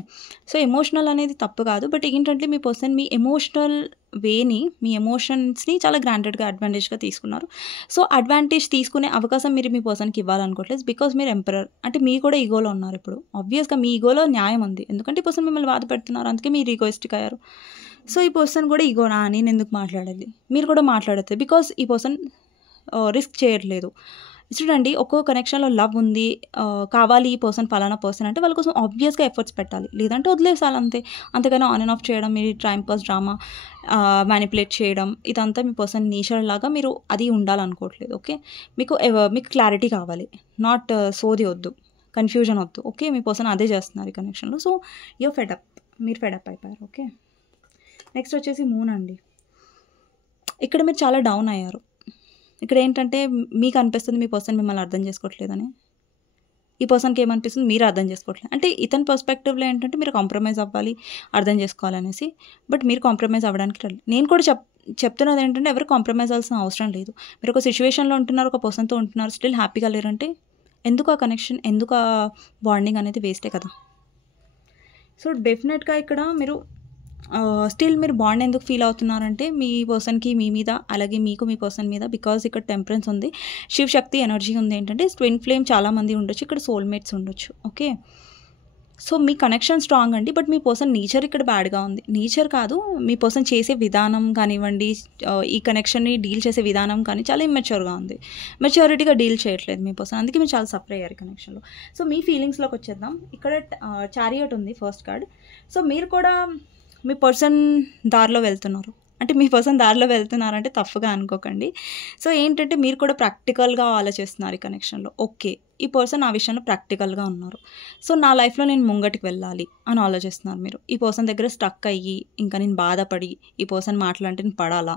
సో ఎమోషనల్ అనేది తప్పు కాదు, బట్ ఏంటంటే మీ పర్సన్ మీ ఎమోషనల్ వేని, మీ ఎమోషన్స్ని చాలా గ్రాంటెడ్గా అడ్వాంటేజ్గా తీసుకున్నారు. సో అడ్వాంటేజ్ తీసుకునే అవకాశం మీరు మీ పర్సన్కి ఇవ్వాలనుకోవట్లేదు, బికాజ్ మీరు ఎంపరర్. అంటే మీ కూడా ఈగోలో ఉన్నారు. ఇప్పుడు ఆబ్వియస్గా మీ ఈగోలో న్యాయం ఉంది, ఎందుకంటే ఈ పర్సన్ మిమ్మల్ని బాధ పెడుతున్నారు, అందుకే మీరు ఈగోయిస్టిక్ అయ్యారు. సో ఈ పర్సన్ కూడా ఈగోనా, నేను ఎందుకు మాట్లాడాలి, మీరు కూడా మాట్లాడతారు, బికాజ్ ఈ పర్సన్ రిస్క్ చేయట్లేదు. చూడండి ఒక్కో కనెక్షన్లో లవ్ ఉంది, కావాలి ఈ పర్సన్ ఫలానా పర్సన్ అంటే వాళ్ళ కోసం ఆబ్వియస్గా ఎఫర్ట్స్ పెట్టాలి, లేదంటే వదిలేసాలి అంతే. అంతేగాని ఆన్ అండ్ ఆఫ్ చేయడం, మీరు టైం పాస్ డ్రామా మ్యానిపులేట్ చేయడం, ఇదంతా మీ పర్సన్ నేచర్ లాగా మీరు అది ఉండాలనుకోవట్లేదు. ఓకే, మీకు క్లారిటీ కావాలి, నాట్ సోది వద్దు, కన్ఫ్యూజన్ వద్దు. ఓకే, మీ పర్సన్ అదే చేస్తున్నారు ఈ కనెక్షన్లో. సో యూర్ ఫెడప్, మీరు ఫెడప్ అయిపోయారు. ఓకే, నెక్స్ట్ వచ్చేసి మూన్ అండి. ఇక్కడ మీరు చాలా డౌన్ అయ్యారు. ఇక్కడ ఏంటంటే మీకు అనిపిస్తుంది మీ పర్సన్ మిమ్మల్ని అర్థం చేసుకోవట్లేదని, ఈ పర్సన్కి ఏమనిపిస్తుంది మీరు అర్థం చేసుకోవట్లేదు. అంటే ఇతని పర్స్పెక్టివ్లో ఏంటంటే మీరు కాంప్రమైజ్ అవ్వాలి, అర్థం చేసుకోవాలనేసి. బట్ మీరు కాంప్రమైజ్ అవ్వడానికి నేను కూడా చెప్తున్నది ఏంటంటే ఎవరు కాంప్రమైజ్ అవ్వాల్సిన అవసరం లేదు. మీరు ఒక సిచ్యువేషన్లో ఉంటున్నారు, ఒక పర్సన్తో ఉంటున్నారు, స్టిల్ హ్యాపీగా లేరంటే ఎందుకు ఆ కనెక్షన్, ఎందుకు ఆ బాండింగ్ అనేది వేస్టే కదా. సో డెఫినెట్గా ఇక్కడ మీరు స్టిల్ మీరు బాండ్ ఎందుకు ఫీల్ అవుతున్నారంటే మీ పర్సన్కి మీ మీద, అలాగే మీకు మీ పర్సన్ మీద, బికాజ్ ఇక్కడ టెంపరెన్స్ ఉంది, శివశక్తి ఎనర్జీ ఉంది. ఏంటంటే ట్విన్ ఫ్లేమ్ చాలామంది ఉండొచ్చు, ఇక్కడ సోల్మేట్స్ ఉండొచ్చు. ఓకే, సో మీ కనెక్షన్ స్ట్రాంగ్ అండి, బట్ మీ పర్సన్ నేచర్ ఇక్కడ బ్యాడ్గా ఉంది. నేచర్ కాదు, మీ పర్సన్ చేసే విధానం కానివ్వండి, ఈ కనెక్షన్ని డీల్ చేసే విధానం కానీ చాలా ఇమ్మెచ్యూర్గా ఉంది, మెచ్యూరిటీగా డీల్ చేయట్లేదు మీ పర్సన్, అందుకే మీరు చాలా సఫర్ అయ్యారు కనెక్షన్లో. సో మీ ఫీలింగ్స్లోకి వచ్చేద్దాం. ఇక్కడ చారియట్ ఉంది ఫస్ట్ కార్డ్. సో మీరు కూడా మీ పర్సన్ దారిలో వెళ్తున్నారు, అంటే మీ పర్సన్ దారిలో వెళ్తున్నారంటే తప్పుగా అనుకోకండి. సో ఏంటంటే మీరు కూడా ప్రాక్టికల్గా ఆలోచిస్తున్నారు ఈ కనెక్షన్లో. ఓకే, ఈ పర్సన్ ఆ విషయంలో ప్రాక్టికల్గా ఉన్నారు. సో నా లైఫ్లో నేను ముంగటికి వెళ్ళాలి అని ఆలోచిస్తున్నారు మీరు. ఈ పర్సన్ దగ్గర స్టక్ అయ్యి ఇంకా నేను బాధపడి ఈ పర్సన్ మాట్లాడితే నేను పడాలా.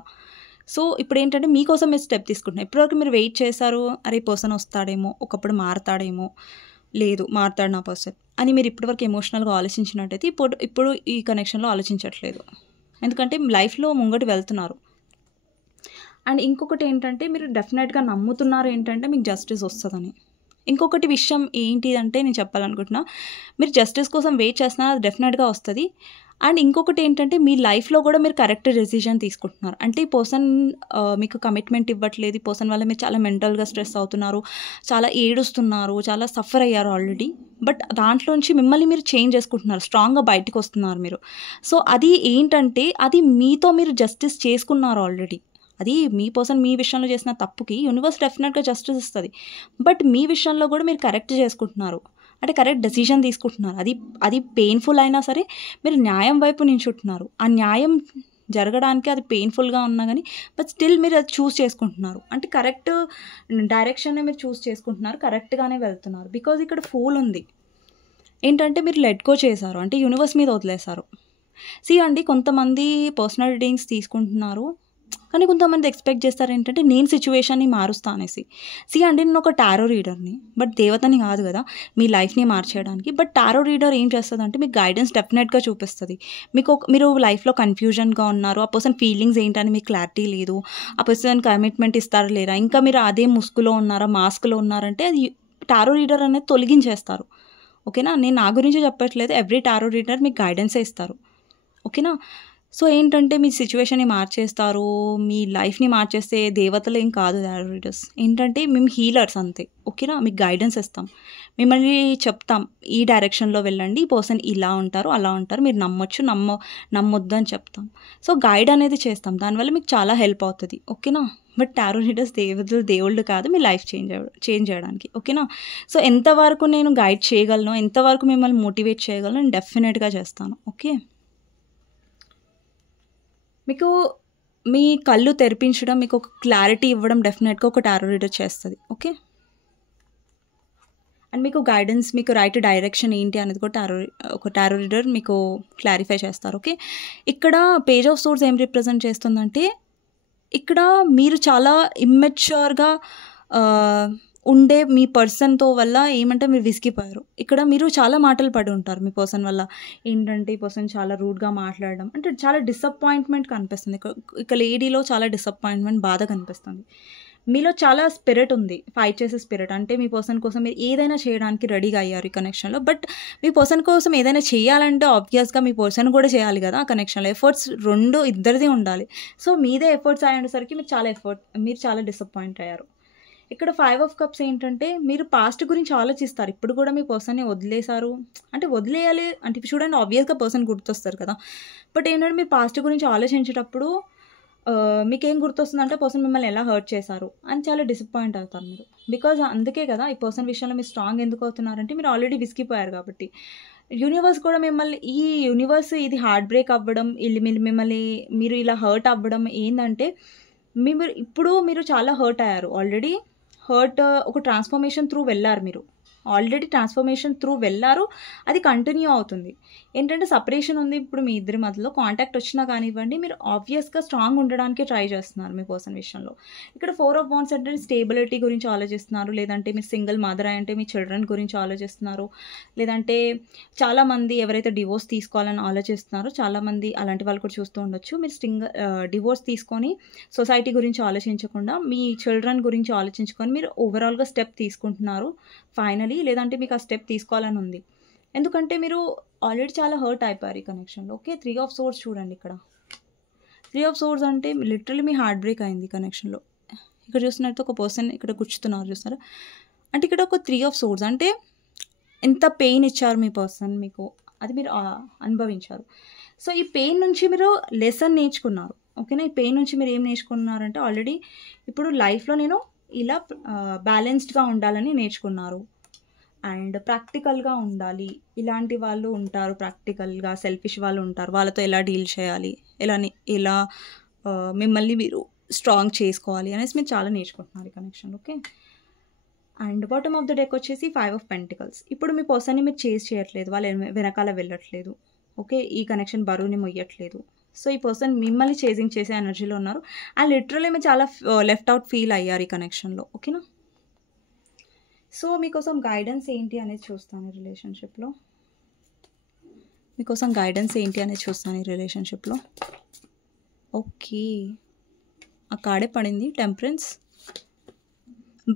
సో ఇప్పుడు ఏంటంటే మీకోసం మీరు స్టెప్ తీసుకుంటున్నారు. ఇప్పటివరకు మీరు వెయిట్ చేశారు, అరే ఈ పర్సన్ వస్తాడేమో, ఒకప్పుడు మారతాడేమో, లేదు మారతాడు నా పర్సన్ అని మీరు ఇప్పటివరకు ఎమోషనల్గా ఆలోచించినట్టయితే ఇప్పుడు ఈ కనెక్షన్లో ఆలోచించట్లేదు, ఎందుకంటే లైఫ్లో ముంగటి వెళ్తున్నారు. అండ్ ఇంకొకటి ఏంటంటే మీరు డెఫినెట్గా నమ్ముతున్నారు ఏంటంటే మీకు జస్టిస్ వస్తుందని. ఇంకొకటి విషయం ఏంటిదంటే నేను చెప్పాలనుకుంటున్నా, మీరు జస్టిస్ కోసం వెయిట్ చేస్తున్నారు, అది డెఫినెట్గా వస్తుంది. అండ్ ఇంకొకటి ఏంటంటే మీ లైఫ్లో కూడా మీరు కరెక్ట్ డెసిషన్ తీసుకుంటున్నారు. అంటే ఈ పర్సన్ మీకు కమిట్మెంట్ ఇవ్వట్లేదు, ఈ పర్సన్ వల్ల మీరు చాలా మెంటల్గా స్ట్రెస్ అవుతున్నారు, చాలా ఏడుస్తున్నారు, చాలా సఫర్ అయ్యారు ఆల్రెడీ. బట్ దాంట్లోంచి మిమ్మల్ని మీరు చేంజ్ చేసుకుంటున్నారు, స్ట్రాంగ్గా బయటకు వస్తున్నారు మీరు. సో అది ఏంటంటే అది మీతో మీరు జస్టిస్ చేసుకున్నారు ఆల్రెడీ. అది మీ పర్సన్ మీ విషయంలో చేసిన తప్పుకి యూనివర్స్ డెఫినెట్గా జస్టిస్ ఇస్తుంది. బట్ మీ విషయంలో కూడా మీరు కరెక్ట్ చేసుకుంటున్నారు, అంటే కరెక్ట్ డెసిషన్ తీసుకుంటున్నారు. అది పెయిన్ఫుల్ అయినా సరే మీరు న్యాయం వైపు నించుంటున్నారు. ఆ న్యాయం జరగడానికి అది పెయిన్ఫుల్గా ఉన్నా కానీ బట్ స్టిల్ మీరు అది చూస్ చేసుకుంటున్నారు, అంటే కరెక్ట్ డైరెక్షన్నే మీరు చూస్ చేసుకుంటున్నారు, కరెక్ట్గానే వెళ్తున్నారు. బికాజ్ ఇక్కడ ఫూల్ ఉంది ఏంటంటే మీరు లెట్ గో చేశారు, అంటే యూనివర్స్ మీద వదిలేశారు. అండి కొంతమంది పర్సనల్ రీడింగ్స్ తీసుకుంటున్నారు, కానీ కొంతమంది ఎక్స్పెక్ట్ చేస్తారు ఏంటంటే నేను సిచ్యువేషన్ని మారుస్తా అనేసి. అండి నేను ఒక టారో రీడర్ని, బట్ దేవతని కాదు కదా మీ లైఫ్ని మార్చేయడానికి. బట్ టారో రీడర్ ఏం చేస్తుంది అంటే మీకు గైడెన్స్ డెఫినెట్గా చూపిస్తుంది. మీరు లైఫ్లో కన్ఫ్యూజన్గా ఉన్నారు, ఆ పర్సన్ ఫీలింగ్స్ ఏంటని మీకు క్లారిటీ లేదు, ఆ పర్సన్ కమిట్మెంట్ ఇస్తారా లేరా, ఇంకా మీరు అదే ముసుగులో ఉన్నారా, మాస్క్లో ఉన్నారంటే అది టారో రీడర్ అనేది తొలగించేస్తారు. ఓకేనా, నేను నా గురించి చెప్పట్లేదు, ఎవ్రీ టారో రీడర్ మీకు గైడెన్సే ఇస్తారు. ఓకేనా, సో ఏంటంటే మీ సిచ్యువేషన్ని మార్చేస్తారు, మీ లైఫ్ని మార్చేస్తే దేవతలు ఏం కాదు టారో రీడర్స్. ఏంటంటే మేము హీలర్స్ అంతే. ఓకేనా, మీకు గైడెన్స్ ఇస్తాం, మిమ్మల్ని చెప్తాం ఈ డైరెక్షన్లో వెళ్ళండి, ఈ పర్సన్ ఇలా ఉంటారు అలా ఉంటారు, మీరు నమ్మొచ్చు నమ్మొద్దు అని చెప్తాం. సో గైడ్ అనేది చేస్తాం, దానివల్ల మీకు చాలా హెల్ప్ అవుతుంది. ఓకేనా, బట్ టారో రీడర్స్ దేవుళ్ళు కాదు మీ లైఫ్ చేంజ్ చేయడానికి. ఓకేనా, సో ఎంతవరకు నేను గైడ్ చేయగలను, ఎంతవరకు మిమ్మల్ని మోటివేట్ చేయగలను నేను డెఫినెట్గా చేస్తాను. ఓకే, మీకు మీ కళ్ళు తెరిపించడం, మీకు ఒక క్లారిటీ ఇవ్వడం డెఫినెట్గా ఒక టారో రీడర్ చేస్తుంది. ఓకే, అండ్ మీకు గైడెన్స్, మీకు రైట్ డైరెక్షన్ ఏంటి అనేది కూడా ఒక టారో రీడర్ మీకు క్లారిఫై చేస్తారు. ఓకే, ఇక్కడ పేజ్ ఆఫ్ సోర్స్ ఏం రిప్రజెంట్ చేస్తుందంటే ఇక్కడ మీరు చాలా ఇమ్మెచ్యూర్గా ఉండే మీ పర్సన్తో వల్ల ఏమంటే మీరు విసిగిపోయారు. ఇక్కడ మీరు చాలా మాటలు పడి ఉంటారు మీ పర్సన్ వల్ల. ఏంటంటే ఈ పర్సన్ చాలా రూడ్గా మాట్లాడడం, అంటే చాలా డిసప్పాయింట్మెంట్ కనిపిస్తుంది. ఇక లేడీలో చాలా డిసప్పాయింట్మెంట్, బాధ కనిపిస్తుంది. మీలో చాలా స్పిరిట్ ఉంది, ఫైట్ చేసే స్పిరిట్. అంటే మీ పర్సన్ కోసం మీరు ఏదైనా చేయడానికి రెడీగా అయ్యారు ఈ కనెక్షన్లో. బట్ మీ పర్సన్ కోసం ఏదైనా చేయాలంటే ఆబ్వియస్గా మీ పర్సన్ కూడా చేయాలి కదా ఆ కనెక్షన్లో. ఎఫర్ట్స్ రెండు ఇద్దరిది ఉండాలి. సో మీదే ఎఫర్ట్స్ అయ్యేసరికి మీరు చాలా డిసప్పాయింట్ అయ్యారు. ఇక్కడ 5 ఆఫ్ కప్స్ ఏంటంటే మీరు పాస్ట్ గురించి ఆలోచిస్తారు. ఇప్పుడు కూడా మీ పర్సన్ని వదిలేశారు, అంటే వదిలేయాలి అంటే చూడండి ఆబ్వియస్గా పర్సన్ గుర్తొస్తారు కదా. బట్ ఏంటంటే మీరు పాస్ట్ గురించి ఆలోచించేటప్పుడు మీకేం గుర్తొస్తుందంటే పర్సన్ మిమ్మల్ని ఎలా హర్ట్ చేశారు అని చాలా డిసప్పాయింట్ అవుతారు మీరు. బికాజ్ అందుకే కదా ఈ పర్సన్ విషయంలో మీరు స్ట్రాంగ్ ఎందుకు అవుతున్నారంటే మీరు ఆల్రెడీ విసిగిపోయారు కాబట్టి. యూనివర్స్ కూడా మిమ్మల్ని ఈ యూనివర్స్ ఇది హార్ట్ బ్రేక్ అవ్వడం, మిమ్మల్ని మీరు ఇలా హర్ట్ అవ్వడం ఏంటంటే ఇప్పుడు మీరు చాలా హర్ట్ అయ్యారు. ఆల్రెడీ ఒక ట్రాన్స్ఫర్మేషన్ త్రూ వెళ్ళారు మీరు. అది కంటిన్యూ అవుతుంది. ఏంటంటే సపరేషన్ ఉంది ఇప్పుడు మీ ఇద్దరి మధ్యలో. కాంటాక్ట్ వచ్చినా కానివ్వండి, మీరు ఆబ్వియస్గా స్ట్రాంగ్ ఉండడానికి ట్రై చేస్తున్నారు మీ పర్సన్ విషయంలో. ఇక్కడ 4 of Wands అంటే స్టేబిలిటీ గురించి ఆలోచిస్తున్నారు, లేదంటే మీరు సింగిల్ మదర్ అంటే మీ చిల్డ్రన్ గురించి ఆలోచిస్తున్నారు, లేదంటే చాలామంది ఎవరైతే డివోర్స్ తీసుకోవాలని ఆలోచిస్తున్నారో చాలామంది అలాంటి వాళ్ళు కూడా చూస్తూ ఉండొచ్చు. మీరు డివోర్స్ తీసుకొని సొసైటీ గురించి ఆలోచించకుండా మీ చిల్డ్రన్ గురించి ఆలోచించుకొని మీరు ఓవరాల్గా స్టెప్ తీసుకుంటున్నారు ఫైనలీ. లేదంటే మీకు ఆ స్టెప్ తీసుకోవాలని ఉంది, ఎందుకంటే మీరు ఆల్రెడీ చాలా హర్ట్ అయిపోయారు ఈ కనెక్షన్లో. ఓకే, 3 of Swords చూడండి. ఇక్కడ 3 of Swords అంటే లిటరల్లీ మీ హార్ట్ బ్రేక్ అయింది కనెక్షన్లో. ఇక్కడ చూస్తున్నట్టు ఒక పర్సన్ ఇక్కడ కూర్చుతున్నారు చూస్తారా. అంటే ఇక్కడ ఒక 3 of Swords అంటే ఎంత పెయిన్ ఇచ్చారు మీ పర్సన్ మీకు, అది మీరు అనుభవించారు. సో ఈ పెయిన్ నుంచి మీరు లెసన్ నేర్చుకున్నారు. ఓకేనా, ఈ పెయిన్ నుంచి మీరు ఏం నేర్చుకున్నారంటే ఆల్రెడీ ఇప్పుడు లైఫ్లో నేను ఇలా బ్యాలెన్స్డ్గా ఉండాలని నేర్చుకున్నారు. అండ్ ప్రాక్టికల్గా ఉండాలి. ఇలాంటి వాళ్ళు ఉంటారు, ప్రాక్టికల్గా సెల్ఫిష్ వాళ్ళు ఉంటారు. వాళ్ళతో ఎలా డీల్ చేయాలి, ఎలా మిమ్మల్ని మీరు స్ట్రాంగ్ చేసుకోవాలి అనేసి మీరు చాలా నేర్చుకుంటున్నారు ఈ connection. Okay, and bottom of the deck వచ్చేసి 5 of Pentacles. ఇప్పుడు మీ పర్సన్ని మీరు చేజ్ చేయట్లేదు, వాళ్ళు వెనకాల వెళ్ళట్లేదు. ఓకే, ఈ కనెక్షన్ బరువుని మొయ్యట్లేదు. సో ఈ పర్సన్ మిమ్మల్ని చేజింగ్ చేసే ఎనర్జీలో ఉన్నారు. అండ్ లిటరల్లీ మీరు చాలా లెఫ్ట్ అవుట్ ఫీల్ అయ్యారు ఈ కనెక్షన్లో. ఓకేనా, సో మీకోసం గైడెన్స్ ఏంటి అనేది చూస్తాను ఈ రిలేషన్షిప్లో. ఓకే, ఆ కార్డే పడింది, టెంపరెన్స్.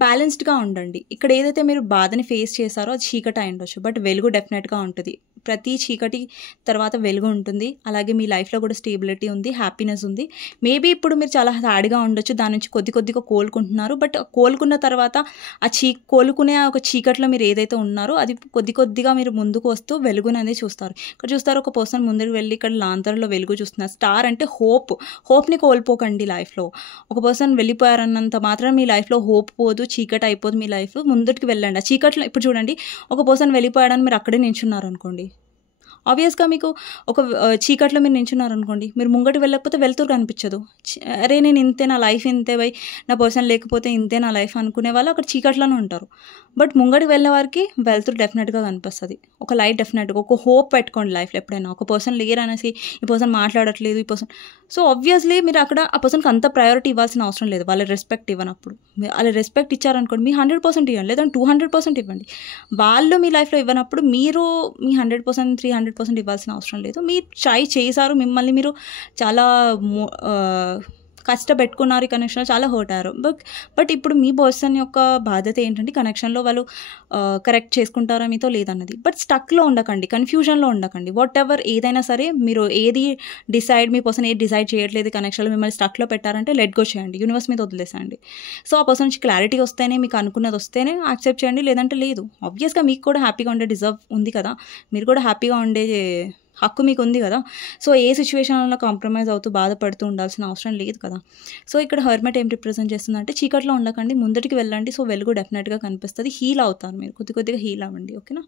బ్యాలెన్స్డ్గా ఉండండి. ఇక్కడ ఏదైతే మీరు బాధని ఫేస్ చేశారో అది చీకటి అయి ఉండొచ్చు, బట్ వెలుగు డెఫినెట్గా ఉంటుంది. ప్రతి చీకటి తర్వాత వెలుగు ఉంటుంది. అలాగే మీ లైఫ్లో కూడా స్టేబిలిటీ ఉంది, హ్యాపీనెస్ ఉంది. మేబీ ఇప్పుడు మీరు చాలా సాడ్గా ఉండొచ్చు, దాని నుంచి కొద్దిగా కోలుకుంటున్నారు. బట్ కోలుకున్న తర్వాత కోలుకునే ఒక చీకట్లో మీరు ఏదైతే ఉన్నారో అది కొద్దిగా మీరు ముందుకు వస్తూ వెలుగుననేది చూస్తారు. ఇక్కడ చూస్తారు ఒక పర్సన్ ముందుకు వెళ్ళి ఇక్కడ లాంతర్లో వెలుగు చూస్తున్నారు. స్టార్ అంటే హోప్ని కోల్పోకండి లైఫ్లో. ఒక పర్సన్ వెళ్ళిపోయారన్నంత మాత్రం మీ లైఫ్లో హోప్ పోదు, చీకటి అయిపోదు మీ లైఫ్. ముందుకు వెళ్ళండి. ఆ చీకట్లో ఇప్పుడు చూడండి, ఒక పర్సన్ వెళ్ళిపోయాడని మీరు అక్కడే నించున్నారు అనుకోండి, ఆబ్వియస్గా మీకు ఒక చీకట్లో మీరు నించున్నారు అనుకోండి, మీరు ముంగటి వెళ్ళకపోతే వెళ్తూ కనిపించదు. అరే నేను ఇంతే, నా లైఫ్ ఇంతే బై, నా పర్సన్ లేకపోతే ఇంతే నా లైఫ్ అనుకునే వాళ్ళు అక్కడ చీకట్లోనే ఉంటారు. బట్ ముంగటి వెళ్ళే వారికి వెళ్తూ డెఫినెట్గా కనిపిస్తుంది. ఒక లైట్ డెఫినెట్గా, ఒక హోప్ పెట్టుకోండి లైఫ్లో ఎప్పుడైనా. ఒక పర్సన్ లేరు అనేసి ఈ పర్సన్ మాట్లాడట్లేదు, ఈ పర్సన్, సో ఆబ్వియస్లీ మీరు అక్కడ ఆ పర్సన్కి అంత ప్రయారిటీ ఇవ్వాల్సిన అవసరం లేదు. వాళ్ళ రెస్పెక్ట్ ఇవ్వనప్పుడు వాళ్ళ రెస్పెక్ట్ ఇచ్చారనుకోండి, మీ 100% ఇవ్వండి, లేదంటే 200% ఇవ్వండి. వాళ్ళు మీ లైఫ్లో ఇవ్వనప్పుడు మీరు మీ 100%, 300% ఇవ్వాల్సిన అవసరం లేదు. మీరు ట్రై చేశారు, మిమ్మల్ని మీరు చాలా కష్టపెట్టుకున్నారు, ఈ కనెక్షన్లో చాలా హర్ట్ అయ్యారు. బట్ ఇప్పుడు మీ పర్సన్ యొక్క బాధ్యత ఏంటంటే కనెక్షన్లో వాళ్ళు కరెక్ట్ చేసుకుంటారా మీతో లేదన్నది. బట్ స్టక్లో ఉండకండి, కన్ఫ్యూజన్లో ఉండకండి. వాట్ ఎవర్ ఏదైనా సరే మీరు మీ పర్సన్ ఏది డిసైడ్ చేయట్లేదు కనెక్షన్లో, మిమ్మల్ని స్టక్లో పెట్టారంటే లెట్ గో చేయండి, యూనివర్స్ మీద వదిలేసండి. సో ఆ పర్సన్ నుంచి క్లారిటీ వస్తేనే, మీకు అనుకున్నది వస్తేనే యాక్సెప్ట్ చేయండి, లేదంటే లేదు. ఆబ్వియస్గా మీకు కూడా హ్యాపీగా ఉండే డిజర్వ్ ఉంది కదా, మీరు కూడా హ్యాపీగా ఉండే హక్కు మీకు ఉంది కదా. సో ఏ సిచ్యువేషన్లో కాంప్రమైజ్ అవుతూ బాధపడుతూ ఉండాల్సిన అవసరం లేదు కదా. సో ఇక్కడ హెర్మిట్ ఏం రిప్రజెంట్ చేస్తుందంటే చీకట్లో ఉండకండి, ముందటికి వెళ్ళండి. సో వెలుగు డెఫినెట్గా కనిపిస్తుంది, హీల్ అవుతారు మీరు, కొద్దిగా హీల్ అవ్వండి. ఓకేనా,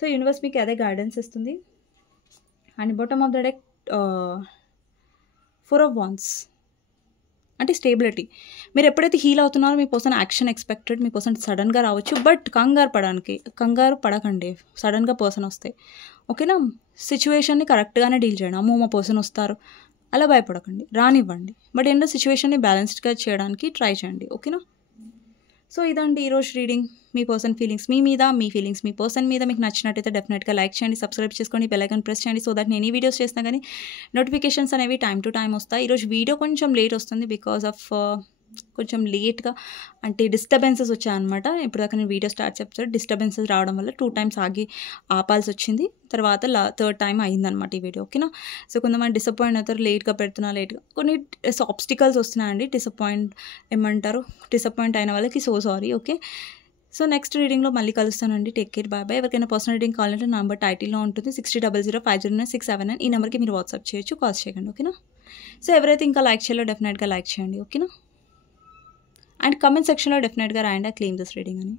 సో యూనివర్స్ మీకు అదే గైడెన్స్ ఇస్తుంది. And bottom of the deck 4 of Wands అంటే స్టేబిలిటీ. మీరు ఎప్పుడైతే హీల్ అవుతున్నారో మీ పర్సన్ యాక్షన్ ఎక్స్పెక్టెడ్, మీ పర్సన్ సడన్గా రావచ్చు. బట్ కంగారు పడకండి సడన్గా పర్సన్ వస్తే. ఓకేనా, సిచ్యువేషన్ని కరెక్ట్గానే డీల్ చేయండి. అమ్మో మా పర్సన్ వస్తారు అలా భయపడకండి, రానివ్వండి. బట్ ఏంటో సిచ్యువేషన్ని బ్యాలెన్స్డ్గా చేయడానికి ట్రై చేయండి. ఓకేనా, సో ఇదండి ఈరోజు రీడింగ్. మీ పర్సన్ ఫీలింగ్స్ మీ మీద, మీ ఫీలింగ్స్ మీ పర్సన్ మీద మీకు నచ్చినట్టయితే డెఫినెట్గా లైక్ చేయండి, సబ్స్క్రైబ్ చేసుకోండి, బెల్ ఐకాన్ ప్రెస్ చేయండి. సో దట్ నేను ఈ వీడియోస్ చేసినా కానీ నోటిఫికేషన్స్ అనేవి టైం టు టైం వస్తాయి. ఈరోజు వీడియో కొంచెం లేట్ వస్తుంది బికాజ్ ఆఫ్ కొంచెం లేట్గా అంటే డిస్టర్బెన్సెస్ వచ్చాయన్నమాట. ఇప్పుడు దాకా నేను వీడియో స్టార్ట్ చెప్తాను, డిస్టర్బెన్సెస్ రావడం వల్ల 2 times ఆపాల్సి వచ్చింది. తర్వాత 3rd time అయిందనమాట ఈ వీడియో. ఓకేనా, సో కొంతమంది డిసప్పాయింట్ అవుతారు, లేట్గా కొన్ని ఆబ్స్టికల్స్ వస్తున్నాయండి. డిసప్పాయింట్ అయిన వాళ్ళకి so sorry. Okay, so next రీడింగ్లో మళ్ళీ కలుస్తానండి. Take care, bye bye. ఎవరికైనా పర్సనల్ రీడింగ్ కావాలంటే నెంబర్ టైటిల్లో ఉంటుంది, 6000500967. ఈ నెంబర్కి మీరు వాట్సాప్ చేయొచ్చు, కాల్ చేయకండి. ఓకేనా. సో ఎవరైతే ఇంకా లైక్ చేయాలో డెఫినెట్గా లైక్ చేయండి, ఓకేనా. అండ్ కమెంట్ సెక్షన్లో డెఫినెట్గా రాయండి క్లెయిమ్ దిస్ రీడింగ్ అని.